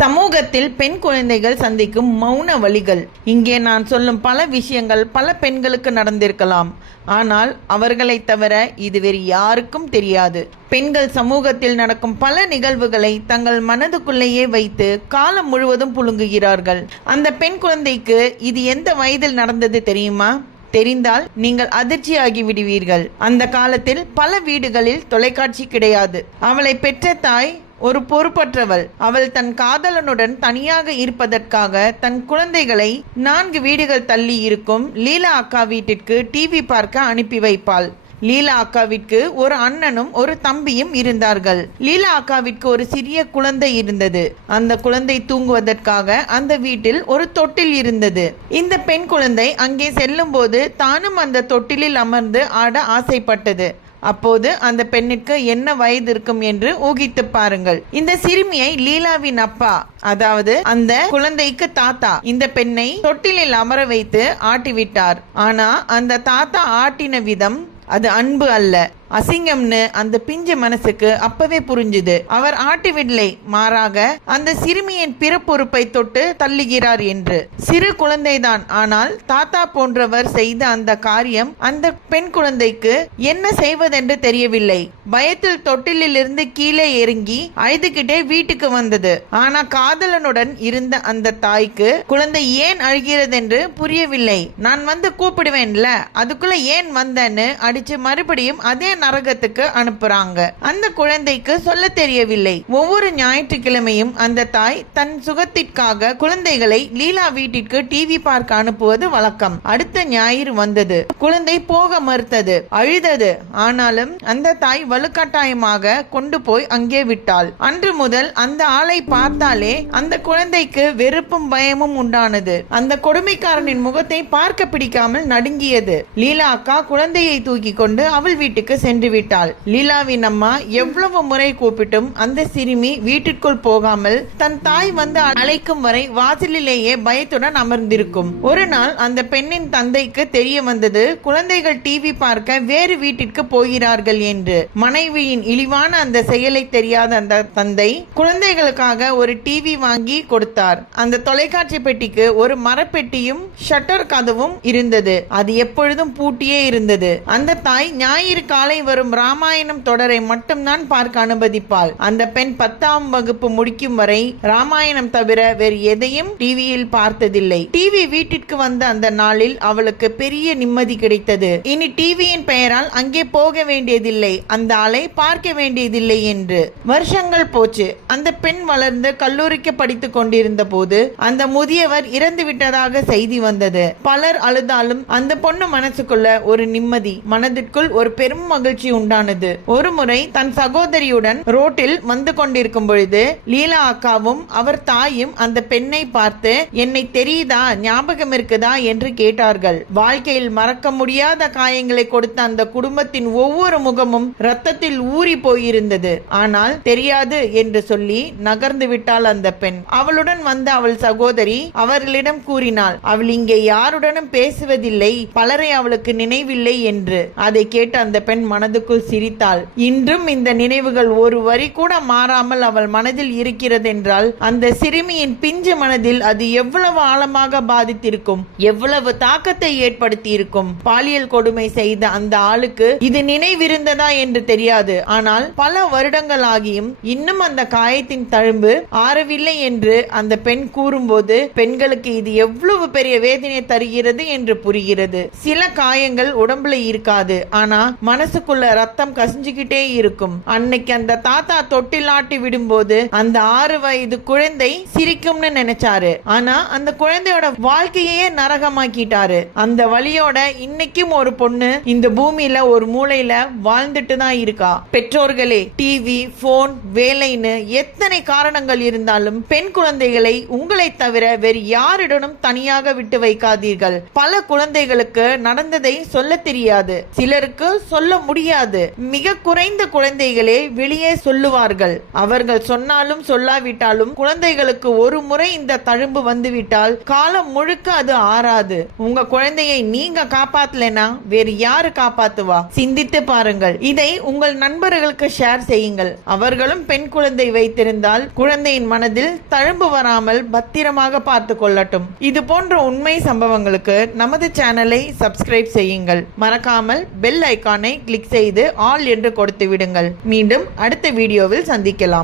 சமூகத்தில் பெண் குழந்தைகள் சந்திக்கும் மௌன வலிகள். இங்கே நான் சொல்லும் பல விஷயங்கள் பல பெண்களுக்கு நடந்திருக்கலாம். ஆனால் அவர்களை தவிர இது வேறு யாருக்கும் தெரியாது. பெண்கள் சமூகத்தில் நடக்கும் பல நிகழ்வுகளை தங்கள் மனதுக்குள்ளேயே வைத்து காலம் முழுவதும் புழுங்குகிறார்கள். அந்த பெண் குழந்தைக்கு இது எந்த வயதில் நடந்தது தெரியுமா? தெரிந்தால் நீங்கள் அதிர்ச்சியாகி விடுவீர்கள். அந்த காலத்தில் பல வீடுகளில் தொலைக்காட்சி கிடையாது. அவளை பெற்ற தாய் ஒரு பொறுப்பற்றவள். அவள் தன் காதலனுடன் தனியாக இருப்பதற்காக தன் குழந்தைகளை 4 வீடுகள் தள்ளி இருக்கும் லீலா அக்கா வீட்டிற்கு டிவி பார்க்க அனுப்பி வைப்பாள். லீலா அக்காவிற்கு ஒரு அண்ணனும் ஒரு தம்பியும் இருந்தார்கள். லீலா அக்காவிற்கு ஒரு சிறிய குழந்தை இருந்தது. அந்த குழந்தை தூங்குவதற்காக அந்த வீட்டில் ஒரு தொட்டில் இருந்தது. இந்த பெண் குழந்தை அங்கே செல்லும் போது தானும் அந்த தொட்டிலில் அமர்ந்து ஆட ஆசைப்பட்டது. அப்போது அந்த பெண்ணிற்கு என்ன வயது இருக்கும் என்று ஊகித்து பாருங்கள். இந்த சிறுமியை லீலாவின் அப்பா, அதாவது அந்த குழந்தைக்கு தாத்தா, இந்த பெண்ணை தொட்டிலில் அமர வைத்து ஆட்டிவிட்டார். ஆனா அந்த தாத்தா ஆட்டின விதம் அது அன்பு அல்ல, அசிங்கம்னு அந்த பிஞ்சு மனசுக்கு அப்பவே புரிஞ்சுது. அவர் ஆட்டிவிடலை, மாறாக அந்த சிறுமியின் பிறப்பொறுப்பை தொட்டு தள்ளுகிறார் என்று. சிறு குழந்தைதான், ஆனால் தாத்தா போன்றவர் செய்த அந்த காரியம் அந்த பெண் குழந்தைக்கு என்ன செய்வதென்று தெரியவில்லை. பயத்தில் தொட்டிலில் இருந்து கீழே இறங்கி அழுதுகிட்டே வீட்டுக்கு வந்தது. ஆனா காதலனுடன் இருந்த அந்த தாய்க்கு குழந்தை ஏன் அழுகிறதென்று புரியவில்லை. நான் வந்து கூப்பிடுவேன்ல, அதுக்குள்ள ஏன் வந்தேன்னு அடிச்சு மறுபடியும் அதே நரகத்துக்கு அனுப்புறாங்க. அந்த குழந்தைக்கு சொல்ல தெரியவில்லை. ஒவ்வொரு ஞாயிற்றுக்கிழமையும் அந்த தாய் தன் சுகத்திற்காக குழந்தைகளை லீலா வீட்டிற்கு டிவி பார்க்க அனுப்புவது வழக்கம். அடுத்த ஞாயிறு வந்தது. குழந்தை போக மறுத்தது, அழுதது. ஆனாலும் அந்த தாய் வலுக்கட்டாயமாக கொண்டு போய் அங்கே விட்டாள். அன்று முதல் அந்த ஆளை பார்த்தாலே அந்த குழந்தைக்கு வெறுப்பும் பயமும் உண்டானது. அந்த கொடுமைக்காரனின் முகத்தை பார்க்க பிடிக்காமல் நடுங்கியது. லீலா அக்கா குழந்தையை தூக்கி கொண்டு அவள் வீட்டுக்கு சென்று விட்டாள். லீலாவின் அம்மா எவ்வளவு முறை கூப்பிட்டும் அந்த சிறுமி வீட்டிற்குள் போகாமல் தன் தாய் வந்து அழைக்கும் வரை வாசலிலேயே பயத்துடன் அமர்ந்திருக்கும். ஒரு நாள் அந்த பெண்ணின் தந்தைக்கு தெரிய வந்தது, குழந்தைகள் டிவி பார்க்க வேறு வீட்டிற்கு போகிறார்கள் என்று. மனைவியின் இழிவான அந்த செயலை தெரியாத அந்த தந்தை குழந்தைகளுக்காக ஒரு டிவி வாங்கி கொடுத்தார். அந்த தொலைக்காட்சி பெட்டிக்கு ஒரு மரப்பெட்டியும் ஷட்டர் கதவும் இருந்தது. அது எப்பொழுதும் பூட்டியே இருந்தது. அந்த தாய் ஞாயிறு காலை வரும் ராமாயணம் தொடரை மட்டும்தான் பார்க்க அனுமதிப்பாள். அந்த பெண் 10ஆம் வகுப்பு முடிக்கும் வரை ராமாயணம் தவிர வேறு எதையும் டிவியில் பார்த்ததில்லை. டிவி வீட்டிற்கு வந்த அந்த நாளில் அவளுக்கு பெரிய நிம்மதி கிடைத்தது. இனி டிவியின் பெயரால் அங்கே போக வேண்டியதில்லை, அந்த ஆளை பார்க்க வேண்டியதில்லை என்று. வருஷங்கள் போச்சு. அந்த பெண் வளர்ந்து கல்லூரிக்கு படித்துக் கொண்டிருந்த போது அந்த முதியவர் இறந்து விட்டதாக செய்தி வந்தது. பலர் அழுதாலும் அந்த பொண்ணு மனசுக்குள்ள ஒரு நிம்மதி, மனதிற்குள் ஒரு பெரும் மகிழ்ச்சி உண்டானது. ஒரு முறை தன் சகோதரியுடன் ரோட்டில் வந்து கொண்டிருக்கும் பொழுது லீலா அக்காவும் அவர் தாயும் அந்த பெண்ணை பார்த்து, என்னை தெரியுதா, ஞாபகம் இருக்குதா என்று கேட்டார்கள். வாழ்க்கையில் மறக்க முடியாத காயங்களை கொடுத்த அந்த குடும்பத்தின் ஒவ்வொரு முகமும் ரத்தத்தில் ஊறி போயிருந்தது. ஆனால் தெரியாது என்று சொல்லி நகர்ந்து விட்டாள் அந்த பெண். அவளுடன் வந்த அவள் சகோதரி அவர்களிடம் கூறினாள், அவள் இங்கே யாருடனும் பேசுவதில்லை, பலரை அவளுக்கு நினைவில்லை என்று. அதை கேட்டு அந்த பெண் மனதுக்குள் சிரித்தாள். இன்றும் இந்த நினைவுகள் ஒரு வரி கூட மாறாமல் அவள் மனதில் இருக்கிறது என்றால் அந்த சிறுமியின் பிஞ்சு மனதில் அது எவ்வளவு ஆழமாக பாதித்திருக்கும், எவ்வளவு தாக்கத்தை ஏற்படுத்தி இருக்கும். பாலியல் கொடுமை செய்த அந்த ஆளுக்கு இது நினைவிருந்ததா என்று தெரியாது. ஆனால் பல வருடங்கள் ஆகியும் இன்னும் அந்த காயத்தின் தழும்பு ஆறவில்லை என்று அந்த பெண் கூறும்போது பெண்களுக்கு இது எவ்வளவு பெரிய வேதனை தருகிறது என்று புரிகிறது. சில காயங்கள் உடம்புல இருக்காது, ஆனா மனசுக்குள்ள ரத்தம் கசிஞ்சுக்கிட்டே இருக்கும். அன்னைக்கு அந்த தாத்தா தொட்டில் ஆட்டி விடும்போது அந்த 6 வயது குழந்தை சிரிக்கும்னு நினைச்சாரு. ஆனா அந்த குழந்தையோட வாழ்க்கையே நரகமாக்கிட்டாரு. அந்த வழியோட இன்னைக்கும் ஒரு பொண்ணு இந்த பூமியில ஒரு மூலையில வாழ்ந்துட்டு தான் இருக்கா. பெற்றோர்களே, டிவி, போன், வேலைன்னு எத்தனை காரணங்கள் இருந்தாலும் பெண் குழந்தைகளை உங்களை தவிர வேறு யாரிடனும் தனியாக விட்டு வைக்காதீர்கள். பல குழந்தைகளுக்கு நடந்ததை சொல்ல தெரியாது, சிலருக்கு சொல்ல முடியாது. முடியாது. மிக குறைந்த குழந்தைகளே வெளியே சொல்லுவார்கள். அவர்கள் சொன்னாலும் சொல்லாவிட்டாலும் குழந்தைகளுக்கு ஒரு முறை இந்த தழும்பு வந்துவிட்டால் காலம் முழுக்க அது ஆறாது. உங்க குழந்தையை நீங்க காப்பாத்தலைனா வேறு யாரு காப்பாத்துவா? சிந்தித்து பாருங்கள். இதை உங்கள் நண்பர்களுக்கு ஷேர் செய்யுங்கள். அவர்களும் பெண் குழந்தை வைத்திருந்தால் குழந்தையின் மனதில் தழும்பு வராமல் பத்திரமாக பார்த்து கொள்ளட்டும். இது போன்ற உண்மை சம்பவங்களுக்கு நமது சேனலை சப்ஸ்கிரைப் செய்யுங்கள். மறக்காமல் பெல் ஐகானை கிளிக் செய்து ஆல் என்று கொடுத்து விடுங்கள். மீண்டும் அடுத்த வீடியோவில் சந்திக்கலாம்.